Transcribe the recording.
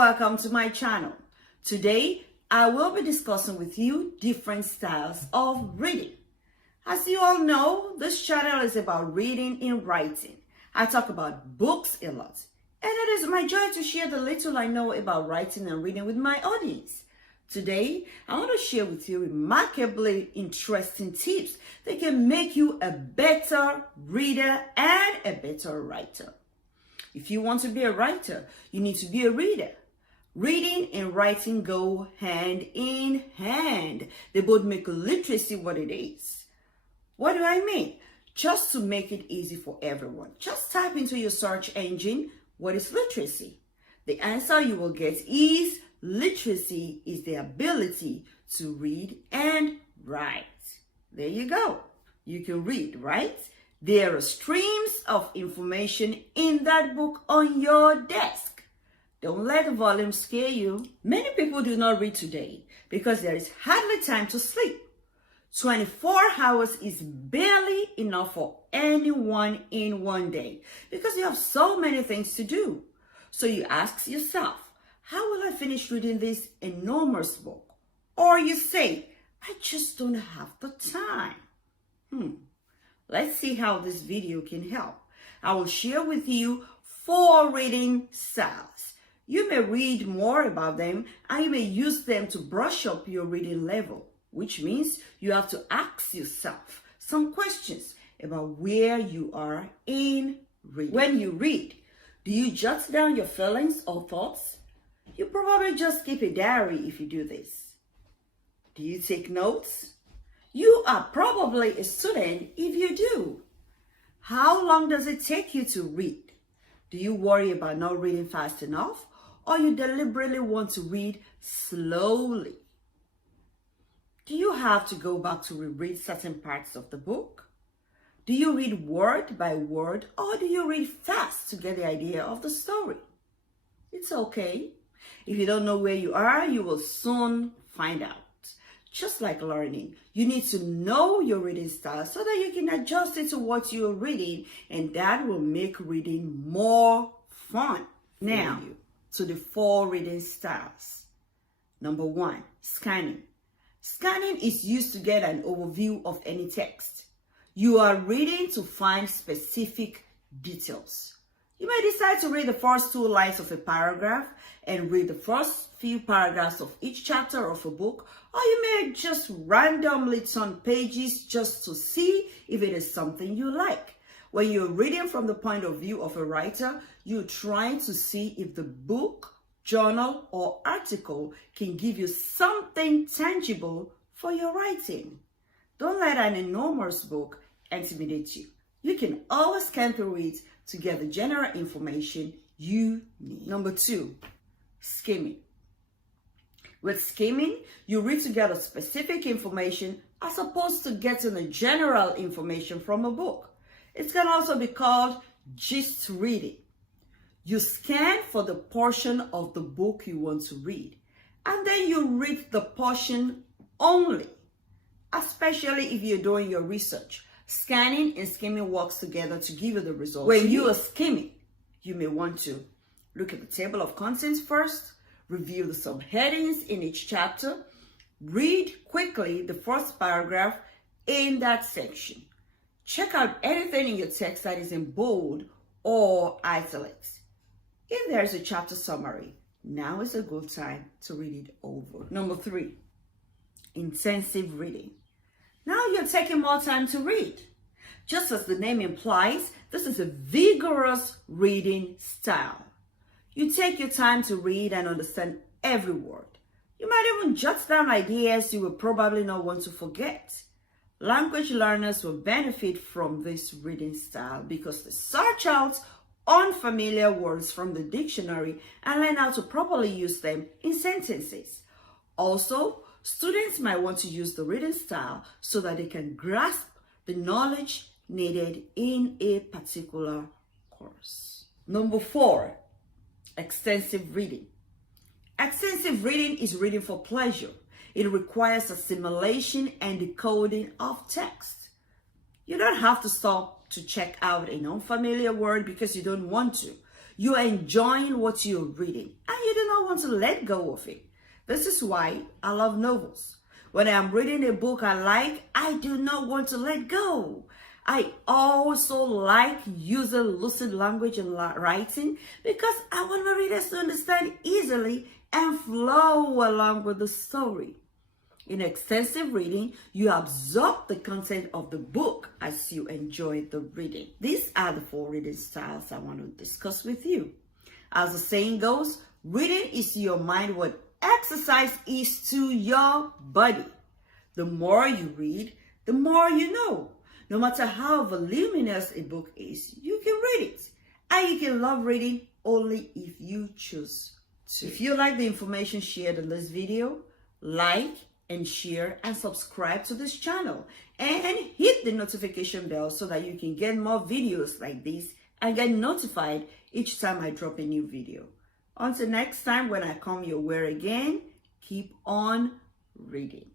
welcome to my channel. Today, I will be discussing with you different styles of reading. As you all know, this channel is about reading and writing. I talk about books a lot, and it is my joy to share the little I know about writing and reading with my audience. Today, I want to share with you remarkably interesting tips that can make you a better reader and a better writer. If you want to be a writer, you need to be a reader. Reading and writing go hand in hand. They both make literacy what it is. What do I mean? Just to make it easy for everyone, just type into your search engine, what is literacy? The answer you will get is literacy is the ability to read and write. There you go. You can read, right? There are streams of information in that book on your desk. Don't let the volume scare you. Many people do not read today because there is hardly time to sleep. 24 hours is barely enough for anyone in one day because you have so many things to do. So you ask yourself, how will I finish reading this enormous book? Or you say, I just don't have the time. Let's see how this video can help. I will share with you 4 reading styles. You may read more about them and you may use them to brush up your reading level, which means you have to ask yourself some questions about where you are in reading. When you read, do you jot down your feelings or thoughts? You probably just keep a diary if you do this. Do you take notes? You are probably a student if you do. How long does it take you to read? Do you worry about not reading fast enough, or you deliberately want to read slowly? Do you have to go back to reread certain parts of the book? Do you read word by word, or do you read fast to get the idea of the story? It's okay. If you don't know where you are, you will soon find out. Just like learning, you need to know your reading style so that you can adjust it to what you're reading, and that will make reading more fun. Now, to the 4 reading styles. Number 1, scanning. Scanning is used to get an overview of any text. You are reading to find specific details. You may decide to read the first 2 lines of a paragraph and read the first few paragraphs of each chapter of a book, or you may just randomly turn pages just to see if it is something you like. When you're reading from the point of view of a writer, you're trying to see if the book, journal, or article can give you something tangible for your writing. Don't let an enormous book intimidate you. You can always scan through it to get the general information you need. Number 2, skimming. With skimming, you read to get a specific information as opposed to getting the general information from a book. It can also be called gist reading. You scan for the portion of the book you want to read, and then you read the portion only, especially if you're doing your research. Scanning and skimming works together to give you the results. When you are skimming, you may want to look at the table of contents first, review the subheadings in each chapter, read quickly the first paragraph in that section. Check out anything in your text that is in bold or italics. If there's a chapter summary, now is a good time to read it over. Number 3, intensive reading. Now you're taking more time to read. Just as the name implies, this is a vigorous reading style. You take your time to read and understand every word. You might even jot down ideas you will probably not want to forget. Language learners will benefit from this reading style because they search out unfamiliar words from the dictionary and learn how to properly use them in sentences. Also, students might want to use the reading style so that they can grasp the knowledge needed in a particular course. Number 4, extensive reading. Extensive reading is reading for pleasure. It requires assimilation and decoding of text. You don't have to stop to check out an unfamiliar word because you don't want to. You're enjoying what you're reading and you do not want to let go of it. This is why I love novels. When I'm reading a book I like, I do not want to let go. I also like using lucid language in writing because I want my readers to understand easily and flow along with the story. In extensive reading, you absorb the content of the book as you enjoy the reading. These are the 4 reading styles I want to discuss with you. As the saying goes, reading is to your mind what exercise is to your body. The more you read, the more you know. No matter how voluminous a book is, you can read it. And you can love reading only if you choose to. If you like the information shared in this video, like and share and subscribe to this channel. And hit the notification bell so that you can get more videos like this and get notified each time I drop a new video. Until next time when I come your way again, keep on reading.